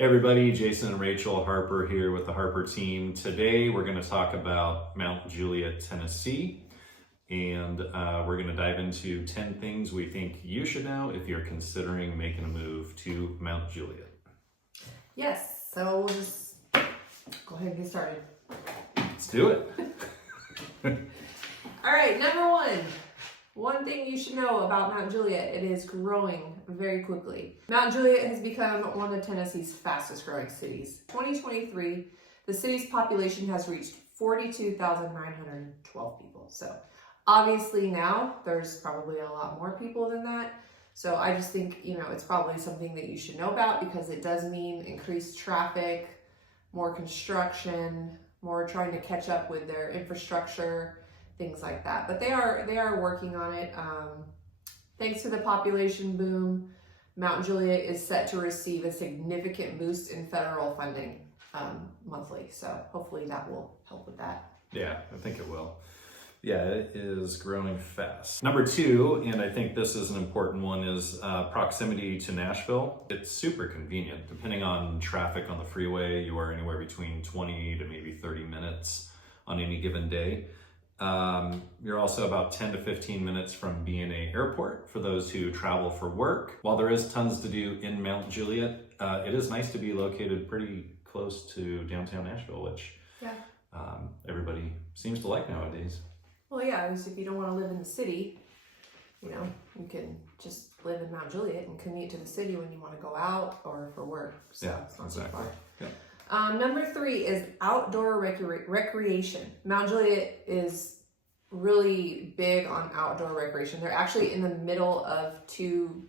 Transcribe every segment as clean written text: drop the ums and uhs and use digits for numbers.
Hey everybody, Jason and Rachel Harper here with the Harper team. Today we're going to talk about Mount Juliet, Tennessee, and we're going to dive into 10 things we think you should know if you're considering making a move to Mount Juliet. Yes, so we'll just go ahead and get started. Let's do it. All right, number one thing you should know about Mount Juliet, it is growing very quickly. Mount Juliet has become one of Tennessee's fastest growing cities. 2023, the city's population has reached 42,912 people. So obviously now there's probably a lot more people than that. So I just think, it's probably something that you should know about because it does mean increased traffic, more construction, more trying to catch up with their infrastructure, things like that. But they are working on it. Thanks to the population boom, Mount Juliet is set to receive a significant boost in federal funding monthly. So hopefully that will help with that. Yeah, I think it will. Yeah, it is growing fast. Number two, and I think this is an important one, is proximity to Nashville. It's super convenient. Depending on traffic on the freeway, you are anywhere between 20 to maybe 30 minutes on any given day. You're also about 10 to 15 minutes from B&A Airport for those who travel for work. While there is tons to do in Mount Juliet, it is nice to be located pretty close to downtown Nashville, which everybody seems to like nowadays. Well, yeah, if you don't want to live in the city, you can just live in Mount Juliet and commute to the city when you want to go out or for work. So Yeah, it's not exactly. too far. Yeah. Number three is outdoor recreation. Mount Juliet is really big on outdoor recreation. They're actually in the middle of two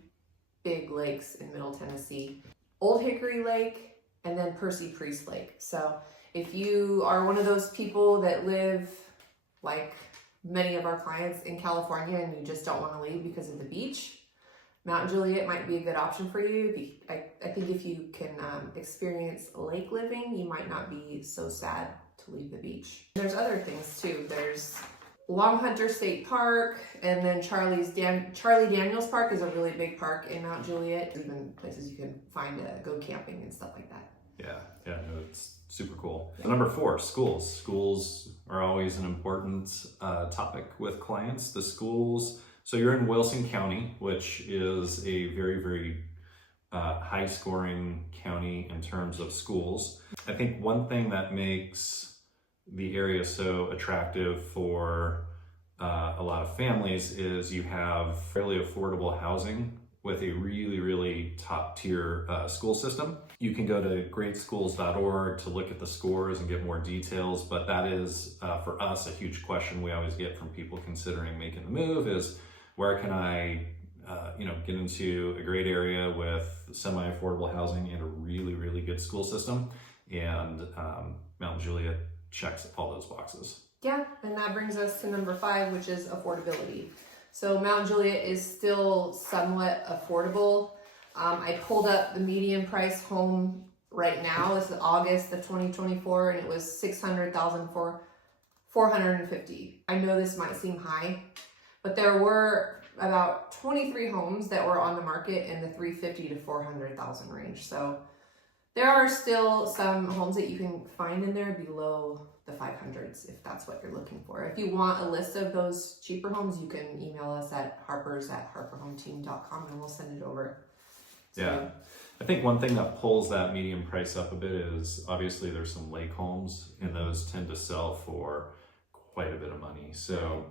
big lakes in Middle Tennessee, Old Hickory Lake and then Percy Priest Lake. So if you are one of those people that live like many of our clients in California and you just don't want to leave because of the beach, Mount Juliet might be a good option for you. I think if you can experience lake living, you might not be so sad to leave the beach. There's other things too. There's Long Hunter State Park, and then Charlie Daniels Park is a really big park in Mount Juliet. Even places you can find to go camping and stuff like that. Yeah, no, it's super cool. Number four, schools. Schools are always an important topic with clients. The schools. So you're in Wilson County, which is a very, very high scoring county in terms of schools. I think one thing that makes the area so attractive for a lot of families is you have fairly affordable housing with a really, really top tier school system. You can go to greatschools.org to look at the scores and get more details, but that is for us a huge question we always get from people considering making the move is, where can I, get into a great area with semi-affordable housing and a really, really good school system? And Mount Juliet checks all those boxes. Yeah, and that brings us to number five, which is affordability. So Mount Juliet is still somewhat affordable. I pulled up the median price home right now. This is August of 2024, and it was $600,450. I know this might seem high, but there were about 23 homes that were on the market in the $350,000 to $400,000 range. So there are still some homes that you can find in there below the 500s if that's what you're looking for. If you want a list of those cheaper homes, you can email us at harpers@harperhometeam.com and we'll send it over. Yeah. I think one thing that pulls that median price up a bit is obviously there's some lake homes and those tend to sell for quite a bit of money. So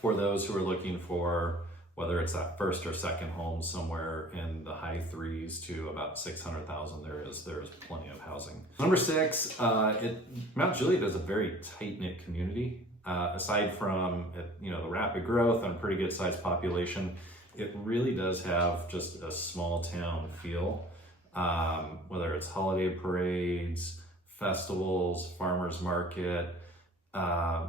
for those who are looking for whether it's that first or second home somewhere in the high threes to about 600,000, there's plenty of housing. Number six, Mount Juliet is a very tight-knit community. Aside from the rapid growth and a pretty good sized population, it really does have just a small town feel. Whether it's holiday parades, festivals, farmers market,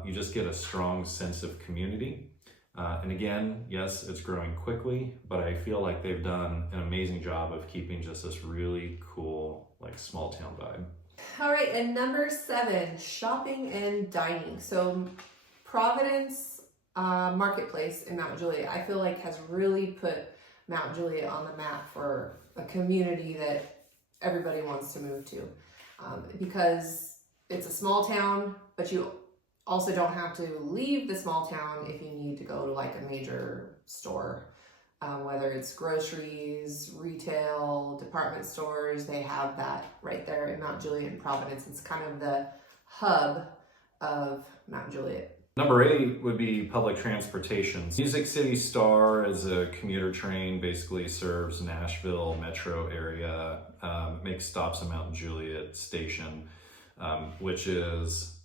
you just get a strong sense of community. And again, yes, it's growing quickly, but I feel like they've done an amazing job of keeping just this really cool, small town vibe. All right, and number seven, shopping and dining. So Providence Marketplace in Mount Juliet, I feel like has really put Mount Juliet on the map for a community that everybody wants to move to, because it's a small town, but you also don't have to leave the small town if you need to go to like a major store, whether it's groceries, retail, department stores. They have that right there in Mount Juliet and Providence. It's kind of the hub of Mount Juliet. Number 8 would be public transportation. Music City Star is a commuter train, basically serves Nashville metro area, makes stops at Mount Juliet Station, which is,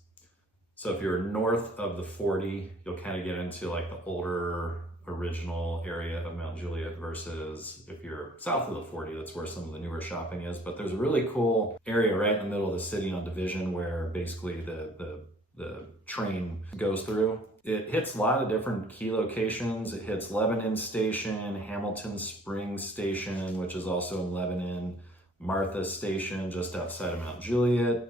so if you're north of the 40, you'll kind of get into like the older original area of Mount Juliet, versus if you're south of the 40, that's where some of the newer shopping is. But there's a really cool area right in the middle of the city on Division where basically the train goes through. It hits a lot of different key locations. It hits Lebanon Station, Hamilton Springs Station, which is also in Lebanon, Martha Station just outside of Mount Juliet,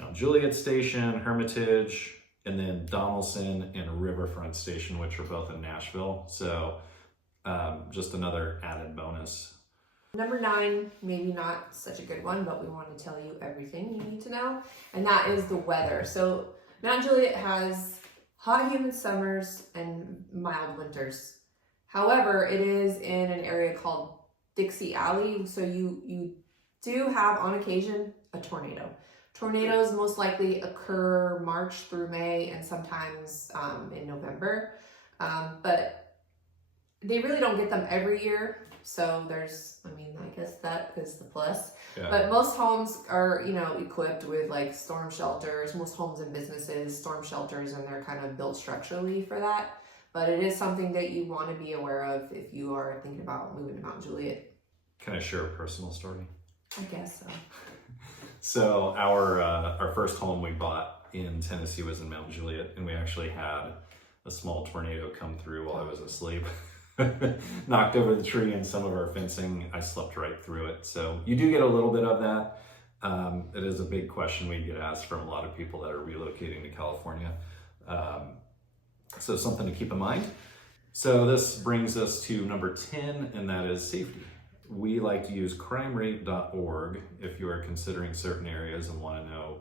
Mount Juliet Station, Hermitage, and then Donaldson and Riverfront Station, which are both in Nashville. So just another added bonus. Number 9, maybe not such a good one, but we want to tell you everything you need to know, and that is the weather. So Mount Juliet has hot, humid summers and mild winters. However, it is in an area called Dixie Alley, so you do have on occasion a tornado. Tornadoes most likely occur March through May and sometimes in November, but they really don't get them every year. So there's, I mean, I guess that is the plus. Yeah. But most homes are, you know, equipped with like storm shelters. Most homes and businesses, storm shelters, and they're kind of built structurally for that. But it is something that you want to be aware of if you are thinking about moving to Mount Juliet. Can I share a personal story? I guess so. So our first home we bought in Tennessee was in Mount Juliet, and we actually had a small tornado come through while I was asleep. Knocked over the tree and some of our fencing. I slept right through it. So you do get a little bit of that. It is a big question we get asked from a lot of people that are relocating to California. So something to keep in mind. So this brings us to number 10, and that is safety. We like to use crimerate.org if you are considering certain areas and want to know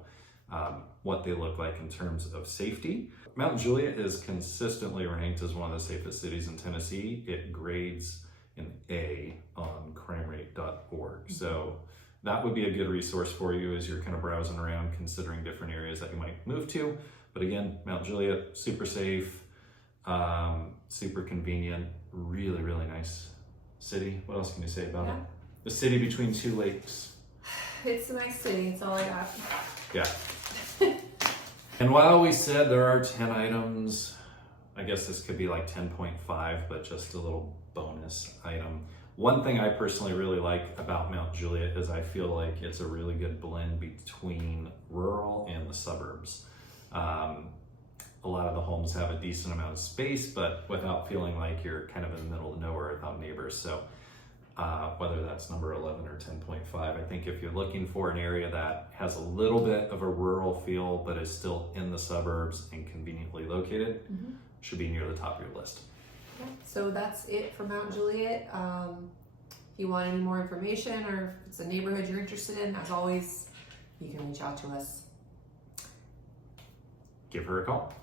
what they look like in terms of safety. Mount Juliet is consistently ranked as one of the safest cities in Tennessee. It grades an A on crimerate.org. So that would be a good resource for you as you're kind of browsing around, considering different areas that you might move to. But again, Mount Juliet, super safe, super convenient, really, really nice city. What else can you say about it? The city between two lakes. It's a nice city. It's all I got. Yeah. And while we said there are 10 items, I guess this could be like 10.5, but just a little bonus item. One thing I personally really like about Mount Juliet is I feel like it's a really good blend between rural and the suburbs. A lot of the homes have a decent amount of space, but without feeling like you're kind of in the middle of nowhere without neighbors. So whether that's number 11 or 10.5, I think if you're looking for an area that has a little bit of a rural feel, but is still in the suburbs and conveniently located, should be near the top of your list. Okay, so that's it for Mount Juliet. If you want any more information or if it's a neighborhood you're interested in, as always, you can reach out to us. Give her a call.